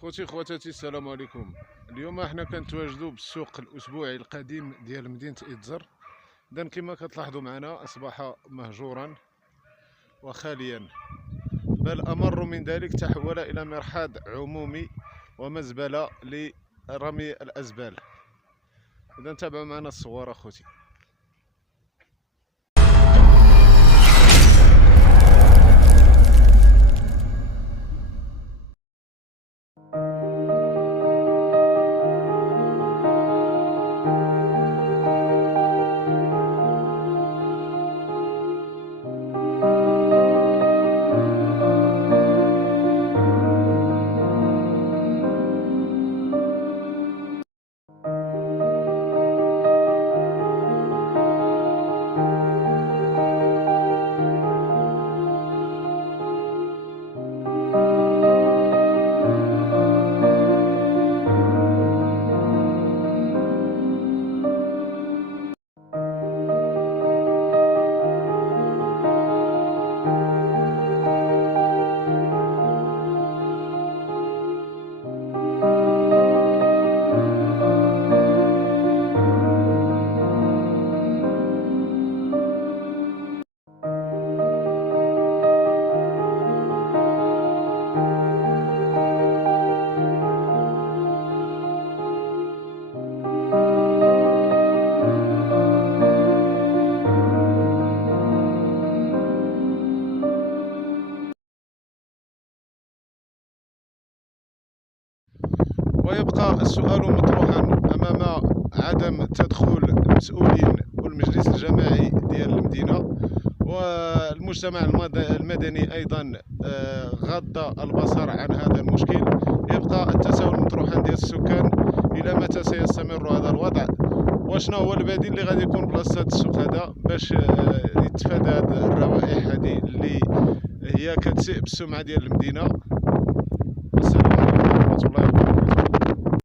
خوتي خواتاتي السلام عليكم. اليوم احنا كنتواجدوا بالسوق الاسبوعي القديم ديال مدينه إتزر. اذا كما كتلاحظوا معنا اصبح مهجورا وخاليا، بل امر من ذلك تحول الى مرحاض عمومي ومزبله لرمي الازبال. اذا تابعوا معنا الصور اخوتي. ويبقى السؤال مطروحا أمام عدم تدخل المسؤولين والمجلس الجماعي ديال المدينة والمجتمع المدني أيضا غض البصر عن هذا المشكل. يبقى التساؤل مطروحا ديال السكان: إلى متى سيستمر هذا الوضع؟ وشنو هو البديل اللي غادي يكون بلاصة هذا السوق هذا باش يتفادى هذه الروائح هذه اللي هي كتسيء بالسمعة ديال المدينة؟ السلام عليكم ورحمة الله وبركاته.